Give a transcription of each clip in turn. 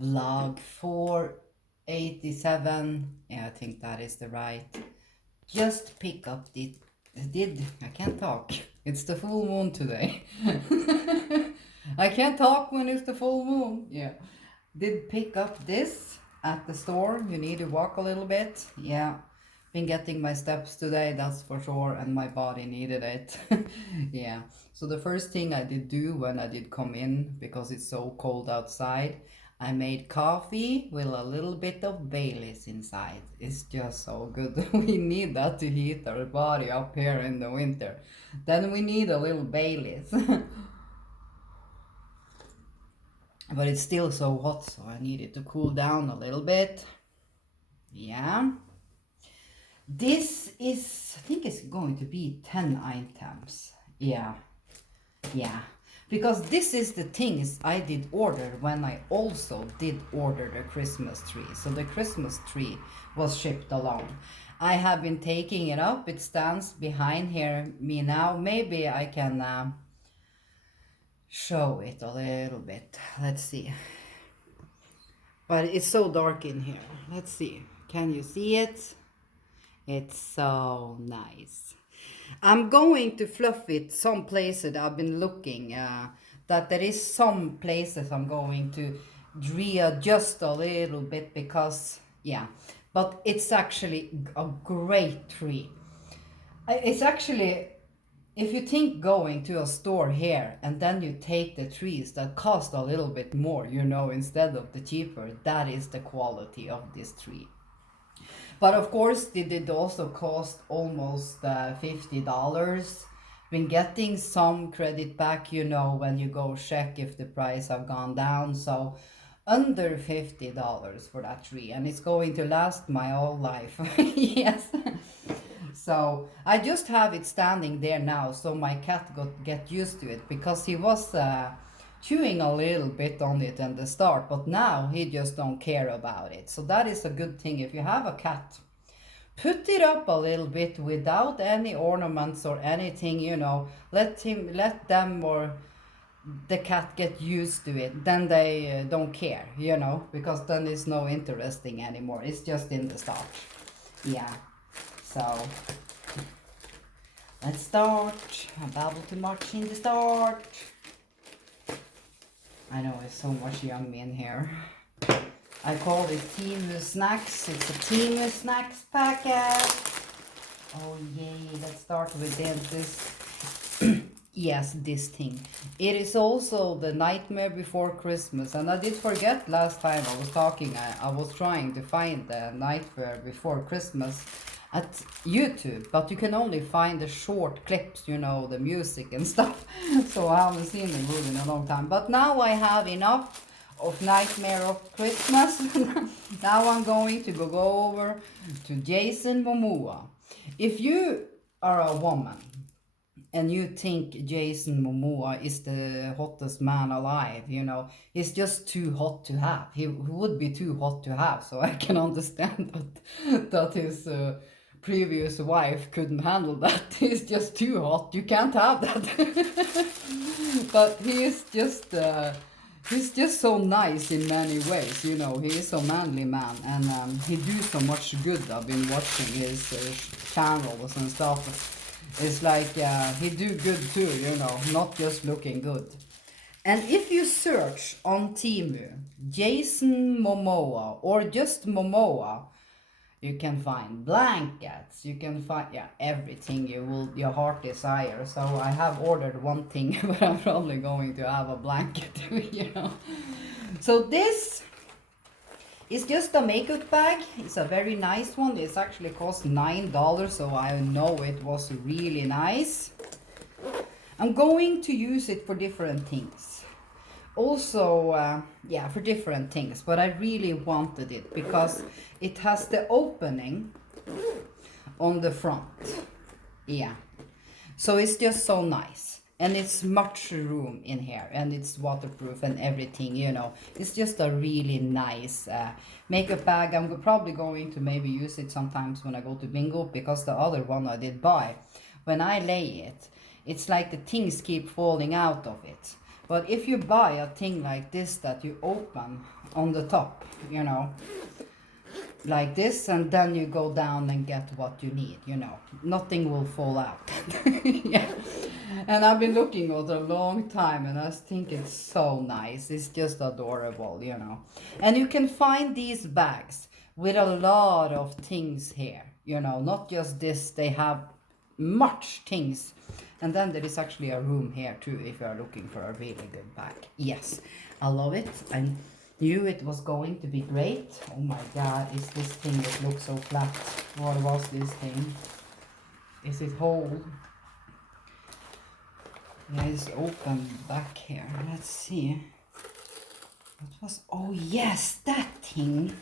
Vlog 487. Yeah, I think that is the right. Just pick up the I can't talk. It's the full moon today. I can't talk when it's the full moon. Yeah. Did pick up this at the store. You need to walk a little bit. Yeah. Been getting my steps today, that's for sure, and my body needed it. Yeah. So the first thing I did do when I did come in, because it's so cold outside, I made coffee with a little bit of Baileys inside. It's just so good. We need that to heat our body up here in the winter. Then we need a little Baileys. But it's still so hot, so I need it to cool down a little bit. Yeah. This is, I think it's going to be 10 items. Yeah. Yeah. Because this is the things I did order when I also did order the Christmas tree. So the Christmas tree was shipped along. I have been taking it up. It stands behind here me now. Maybe I can show it a little bit. Let's see. But it's so dark in here. Let's see. Can you see it? It's so nice. I'm going to fluff it some places I've been looking. That there is some places I'm going to readjust a little bit because, yeah. But it's actually a great tree. It's actually, if you think going to a store here and then you take the trees that cost a little bit more, you know, instead of the cheaper, that is the quality of this tree. But of course, it did also cost almost $50. Been getting some credit back, you know, when you go check if the price have gone down. So under $50 for that tree, and it's going to last my whole life. Yes. So I just have it standing there now, so my cat get used to it, because he was chewing a little bit on it in the start, but now he just don't care about it. So that is a good thing. If you have a cat, put it up a little bit without any ornaments or anything, you know, let them or the cat get used to it, then they don't care, you know, because then it's no interesting anymore. It's just in the start. Yeah. So let's start. I babble too much in the start. I know it's so much yummy in here. I call it Temu snacks. It's a Temu snacks packet. Oh yay, let's start with this. Yes, this thing. It is also the Nightmare Before Christmas. And I did forget last time I was talking, I was trying to find the Nightmare Before Christmas at YouTube, but you can only find the short clips, you know, the music and stuff. So I haven't seen the movie in a long time. But now I have enough of Nightmare of Christmas. Now I'm going to go over to Jason Momoa. If you are a woman and you think Jason Momoa is the hottest man alive, you know, he's just too hot to have. He would be too hot to have, so I can understand that his previous wife couldn't handle that. He's just too hot. You can't have that. But he's just so nice in many ways, you know. He is a manly man, and he do so much good. I've been watching his channels and stuff. It's like he do good too, you know, not just looking good. And if you search on Temu, Jason Momoa or just Momoa, you can find blankets, you can find, yeah, everything your heart desire. So I have ordered one thing, but I'm probably going to have a blanket too, you know. So this is just a makeup bag. It's a very nice one. It's actually cost $9, so I know it was really nice. I'm going to use it for different things. Also, yeah, for different things, but I really wanted it because it has the opening on the front. Yeah, so it's just so nice, and it's much room in here, and it's waterproof and everything, you know. It's just a really nice makeup bag. I'm probably going to maybe use it sometimes when I go to bingo, because the other one I did buy, when I lay it, it's like the things keep falling out of it. But if you buy a thing like this that you open on the top, you know, like this, and then you go down and get what you need, you know, nothing will fall out. Yeah. And I've been looking at it a long time, and I think it's so nice. It's just adorable, you know. And you can find these bags with a lot of things here, you know, not just this. They have much things. And then there is actually a room here too if you are looking for a really good bag. Yes, I love it. I knew it was going to be great. Oh my god, is this thing that looks so flat? What was this thing? Is it whole? Yeah, it's open back here. Let's see. What was... Oh yes, that thing.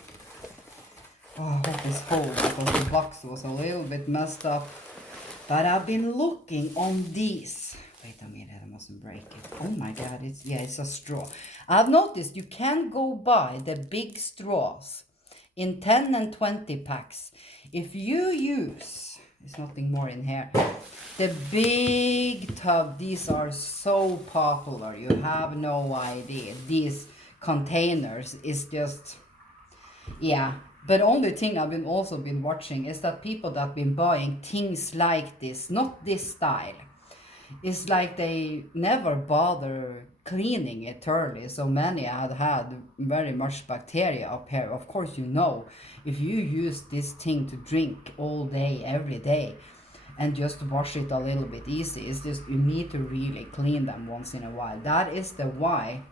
Oh, I hope it's whole because the box was a little bit messed up. But I've been looking on these. Wait a minute, I mustn't break it. Oh my god, it's a straw. I've noticed you can go buy the big straws in 10 and 20 packs. If you use, there's nothing more in here, the big tub, these are so popular. You have no idea. These containers is just, yeah. But only thing I've also been watching is that people that been buying things like this, not this style, it's like they never bother cleaning it thoroughly. So many had very much bacteria up here. Of course, you know, if you use this thing to drink all day, every day, and just wash it a little bit easy, it's just you need to really clean them once in a while. That is the why.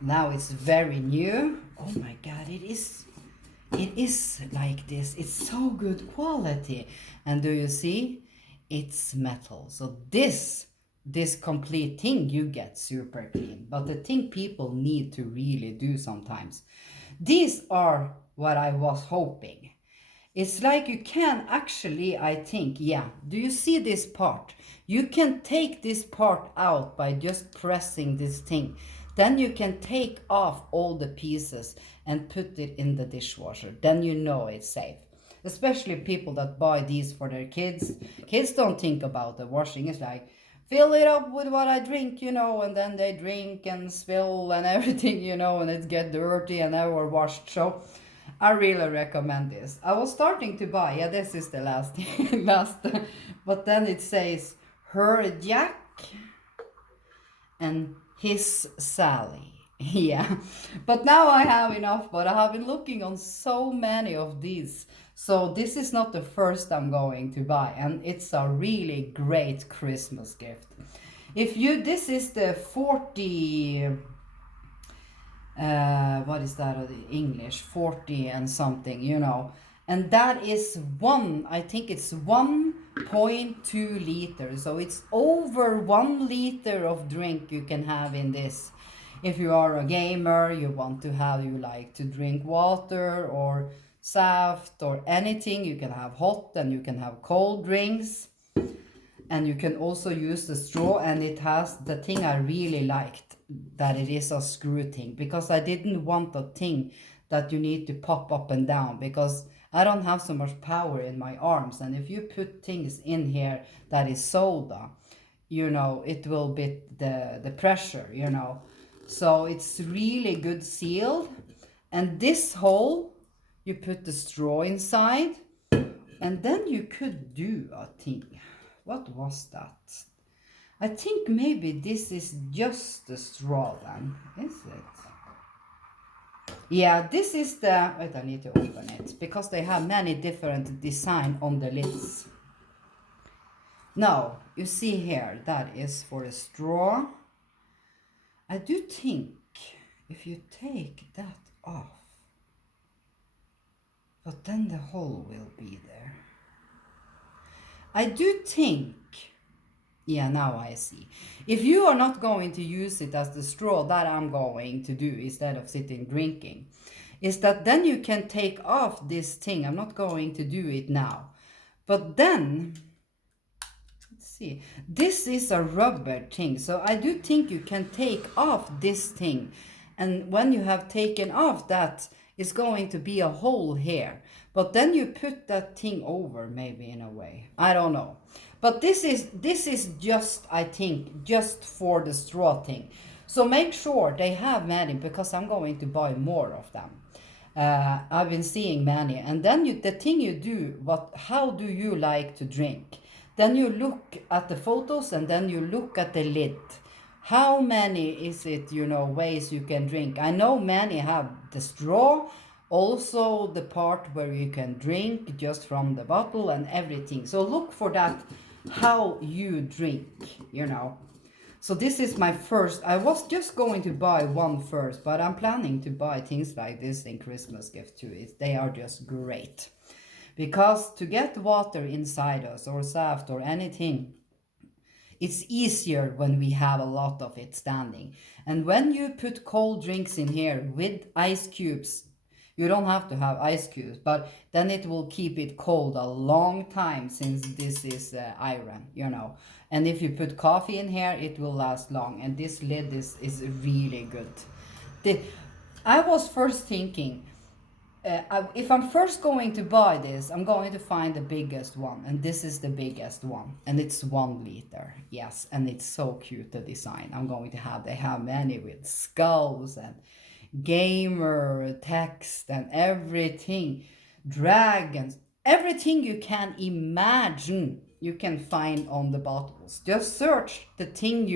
Now it's very new. Oh my god, it is like this. It's so good quality. And do you see? It's metal. So this complete thing you get super clean. But the thing people need to really do sometimes, these are what I was hoping. It's like you can actually, I think, yeah. Do you see this part? You can take this part out by just pressing this thing. Then you can take off all the pieces and put it in the dishwasher. Then you know it's safe. Especially people that buy these for their kids. Kids don't think about the washing. It's like, fill it up with what I drink, you know, and then they drink and spill and everything, you know, and it get dirty and never washed. So I really recommend this. I was starting to buy, yeah, this is the last, but then it says her Jack and his Sally. Yeah, but now I have enough, but I have been looking on so many of these. So this is not the first I'm going to buy, and it's a really great Christmas gift. If you, this is the 40, what is that in English? 40 and something, you know. And that is I think it's 1.2 liters. So it's over 1 liter of drink you can have in this. If you are a gamer, you want to have, you like to drink water or saft or anything, you can have hot and you can have cold drinks. And you can also use the straw, and it has the thing I really liked, that it is a screw thing, because I didn't want a thing that you need to pop up and down, because I don't have so much power in my arms, and if you put things in here that is soda, you know, it will beat the pressure, you know. So it's really good sealed. And this hole, you put the straw inside, and then you could do a thing. What was that? I think maybe this is just the straw then, is it? Yeah, this is the, wait, I need to open it, because they have many different design on the lids. Now, you see here, that is for the straw. I do think if you take that off, but then the hole will be there. I do think, yeah, now I see. If you are not going to use it as the straw, that I'm going to do instead of sitting drinking, is that then you can take off this thing. I'm not going to do it now. But then, let's see, this is a rubber thing. So I do think you can take off this thing. And when you have taken off that, is going to be a hole here. But then you put that thing over, maybe, in a way. I don't know. But this is just, I think, just for the straw thing. So make sure they have many, because I'm going to buy more of them. I've been seeing many, and then the thing you do, how do you like to drink? Then you look at the photos, and then you look at the lid. How many is it, ways you can drink? I know many have the straw, also the part where you can drink just from the bottle and everything. So look for that, how you drink, So this is my first. I was just going to buy one first, but I'm planning to buy things like this in Christmas gift too. They are just great. Because to get water inside us, or saft or anything, it's easier when we have a lot of it standing. And when you put cold drinks in here with ice cubes, you don't have to have ice cubes, but then it will keep it cold a long time, since this is iron, And if you put coffee in here, it will last long. And this lid is really good. I was first thinking, if I'm first going to buy this, I'm going to find the biggest one, and this is the biggest one, and it's 1 liter. Yes, and it's so cute, the design. They have many with skulls and gamer text and everything, dragons, everything you can imagine you can find on the bottles. Just search the thing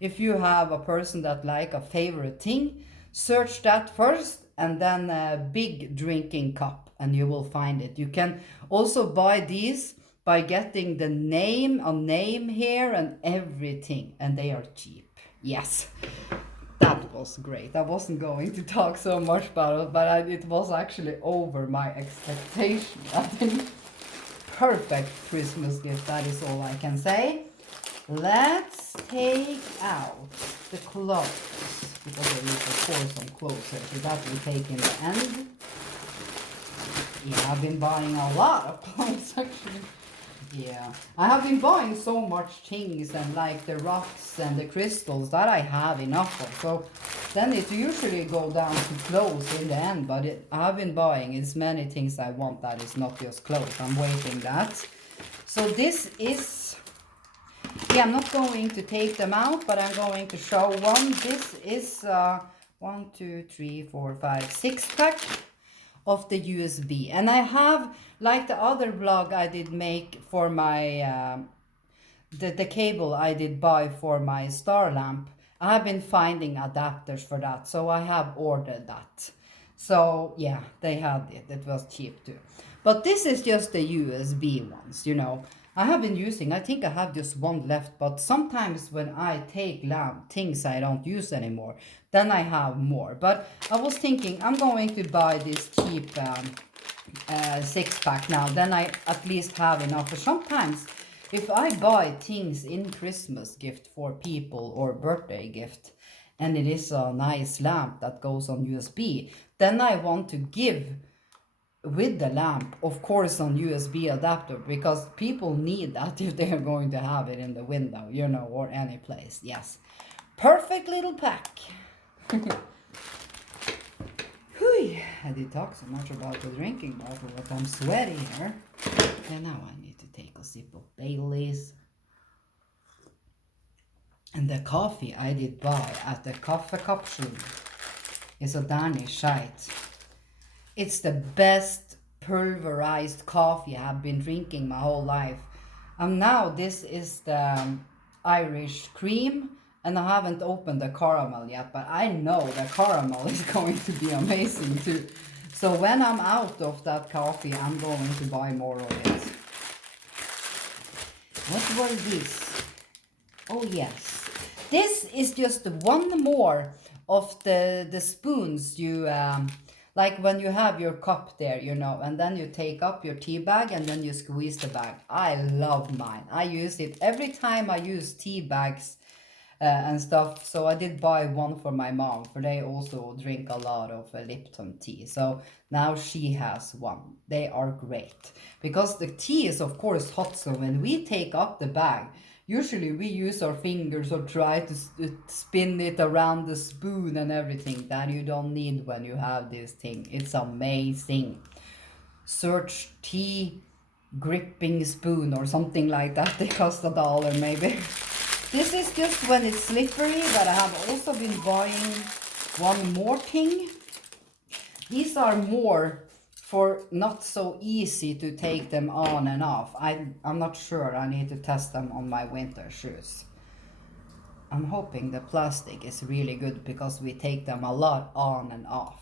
if you have a person that like a favorite thing, search that first, and then a big drinking cup, and you will find it. You can also buy these by getting a name here and everything, and they are cheap. Yes, that was great. I wasn't going to talk so much about it, but it was actually over my expectation. I think perfect Christmas gift, that is all I can say. Let's take out the clothes, because there is of course some clothes here, so that we take in the end. Yeah, I've been buying a lot of clothes actually. Yeah, I have been buying so much things, and like the rocks and the crystals that I have enough of. So then it usually go down to clothes in the end, but I have been buying as many things I want that is not just clothes. I'm waiting that. So this is, I'm not going to take them out, but I'm going to show one. This is 1, 2, 3, 4, 5, 6 pack of the USB. And I have, like the other vlog I did make for my, the cable I did buy for my star lamp, I have been finding adapters for that. So I have ordered that. So yeah, they had it. It was cheap too. But this is just the USB ones, I have been using, I think I have just one left, but sometimes when I take things I don't use anymore, then I have more. But I was thinking I'm going to buy this cheap 6-pack now, then I at least have enough. For sometimes if I buy things in Christmas gift for people or birthday gift, and it is a nice lamp that goes on USB, then I want to give with the lamp, of course, on USB adapter, because people need that if they're going to have it in the window, or any place. Yes, perfect little pack. I did talk so much about the drinking bottle, but I'm sweaty here. And now I need to take a sip of Bailey's. And the coffee I did buy at the Kaffekapsel is a Danish site. It's the best pulverized coffee I've been drinking my whole life. Now this is the Irish cream, and I haven't opened the caramel yet, but I know the caramel is going to be amazing too. So when I'm out of that coffee, I'm going to buy more of it. What was this? Oh yes, this is just one more of the spoons you like when you have your cup there, and then you take up your tea bag and then you squeeze the bag. I love mine. I use it every time I use tea bags and stuff. So I did buy one for my mom, for they also drink a lot of Lipton tea. So now she has one. They are great because the tea is of course hot. So when we take up the bag, Usually we use our fingers or try to spin it around the spoon and everything that you don't need when you have this thing. It's amazing. Search tea gripping spoon or something like that. They cost $1 maybe. This is just when it's slippery, but I have also been buying one more thing. These are more for not so easy to take them on and off. I'm not sure. I need to test them on my winter shoes. I'm hoping the plastic is really good because we take them a lot on and off.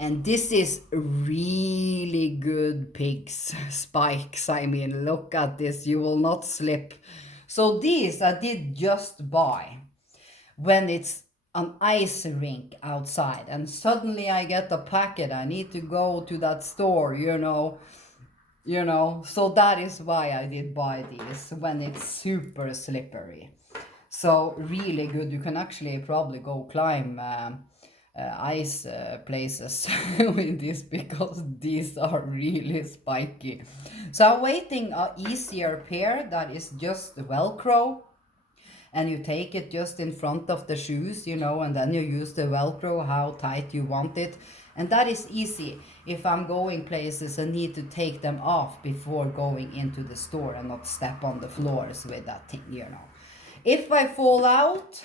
And this is really good pigs spikes. I mean, look at this. You will not slip. So these I did just buy when it's an ice rink outside and suddenly I get a packet. I need to go to that store, so that is why I did buy these when it's super slippery. So really good. You can actually probably go climb ice places with this because these are really spiky. So I'm waiting a easier pair that is just Velcro, and you take it just in front of the shoes, and then you use the Velcro how tight you want it. And that is easy if I'm going places and need to take them off before going into the store and not step on the floors with that thing. If I fall out,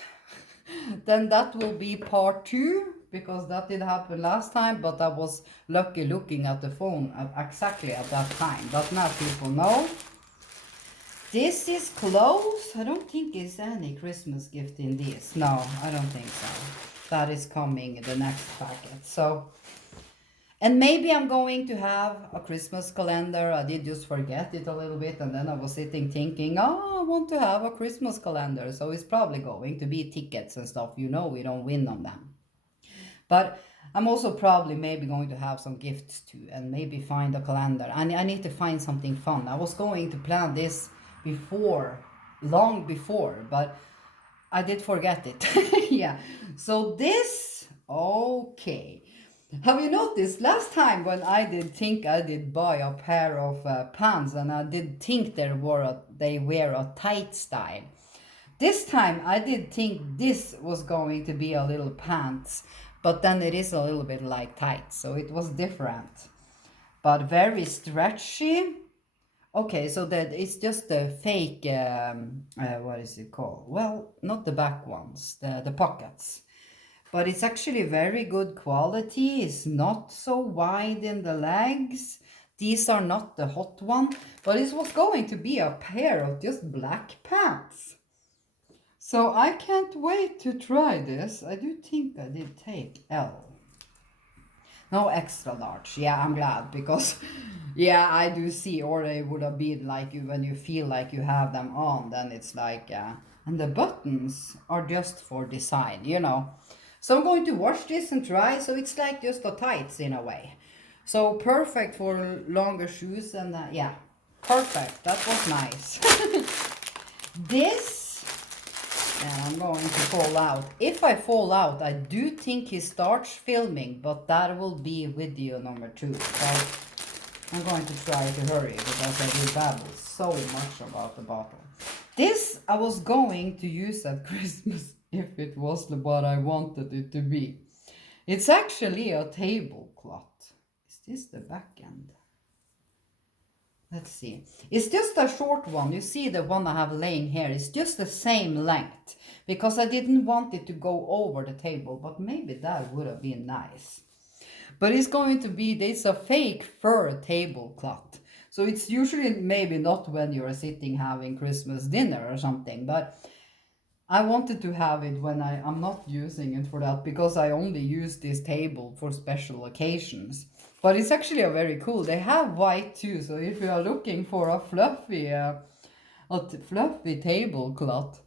then that will be part 2, because that did happen last time, but I was lucky looking at the phone exactly at that time. But now people know. This is clothes. I don't think there's any Christmas gift in this. No, I don't think so. That is coming in the next packet. So, and maybe I'm going to have a Christmas calendar. I did just forget it a little bit, and then I was sitting thinking, oh, I want to have a Christmas calendar. So it's probably going to be tickets and stuff. We don't win on them. But I'm also probably maybe going to have some gifts too, and maybe find a calendar. And I need to find something fun. I was going to plan this long before, but I did forget it. Yeah. So this, okay. Have you noticed last time when I did buy a pair of pants, and I did think they wear a tight style. This time I did think this was going to be a little pants, but then it is a little bit like tight, so it was different. But very stretchy. Okay, so that it's just the fake, what is it called? Well, not the back ones, the pockets. But it's actually very good quality. It's not so wide in the legs. These are not the hot one, but it was going to be a pair of just black pants. So I can't wait to try this. I do think I did take L. No, extra large. Yeah, I'm glad because, yeah, I do see, or they would have been like when you feel like you have them on, then it's like, and the buttons are just for design. So I'm going to wash this and try. So it's like just the tights in a way. So perfect for longer shoes and yeah, perfect. That was nice. This. And I'm going to fall out. If I fall out, I do think he starts filming, but that will be video number 2. So I'm going to try to hurry because I do babble so much about the bottle. This I was going to use at Christmas if it was what I wanted it to be. It's actually a tablecloth. Is this the back end? Let's see. It's just a short one. You see the one I have laying here. It's just the same length because I didn't want it to go over the table, but maybe that would have been nice. But it's going to be, it's a fake fur tablecloth. So it's usually maybe not when you're sitting having Christmas dinner or something, but I wanted to have it when I'm not using it for that because I only use this table for special occasions. But it's actually a very cool. They have white too, so if you are looking for a fluffy tablecloth,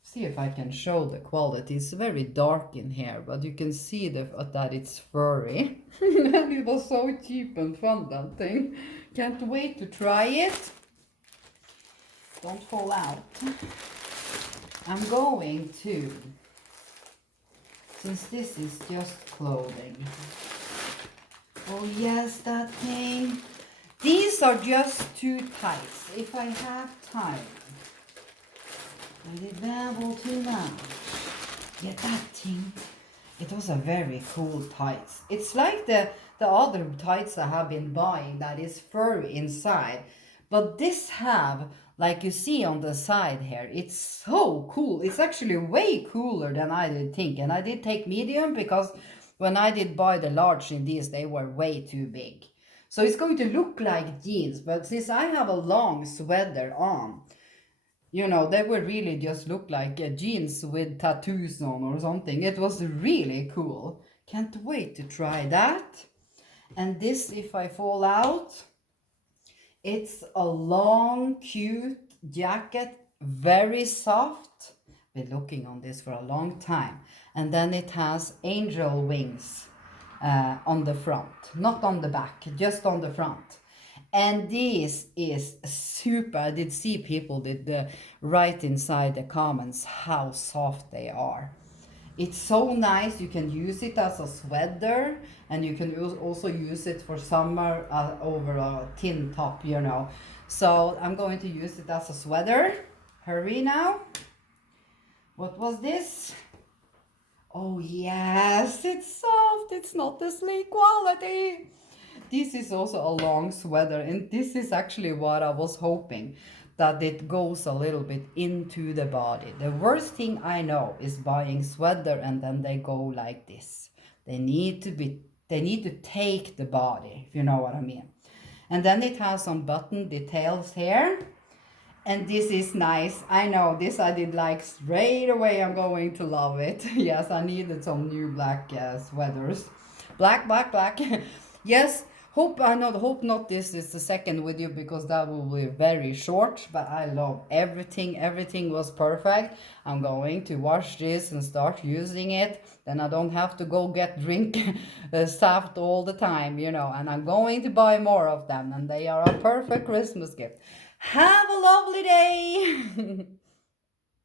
see if I can show the quality. It's very dark in here, but you can see that it's furry. And it was so cheap and fun, that thing. Can't wait to try it. Don't fall out. I'm going to, since this is just clothing. Oh yes, that thing. These are just 2 tights. If I have time, I did babble too much. Yeah, that thing. It was a very cool tights. It's like the other tights I have been buying that is furry inside. But this have, like you see on the side here, it's so cool. It's actually way cooler than I did think. And I did take medium because when I did buy the large in these, they were way too big. So it's going to look like jeans, but since I have a long sweater on, they would really just look like jeans with tattoos on or something. It was really cool. Can't wait to try that. And this, if I fall out, it's a long, cute jacket, very soft. Been looking on this for a long time. And then it has angel wings on the front, not on the back, just on the front. And this is super. I did see people did write inside the comments how soft they are. It's so nice. You can use it as a sweater, and you can also use it for summer over a tin top. So I'm going to use it as a sweater. Hurry now. What was this? Oh yes, it's soft. It's not the sleek quality. This is also a long sweater, and this is actually what I was hoping, that it goes a little bit into the body. The worst thing I know is buying sweater and then they go like this. They need to take the body, if you know what I mean. And then it has some button details here. And this is nice. I know this I did like straight away. I'm going to love it. Yes, I needed some new black sweaters. Black, black, black. Yes, hope not this is the second video because that will be very short. But I love everything. Everything was perfect. I'm going to wash this and start using it. Then I don't have to go get drink stuffed all the time, And I'm going to buy more of them. And they are a perfect Christmas gift. Have a lovely day.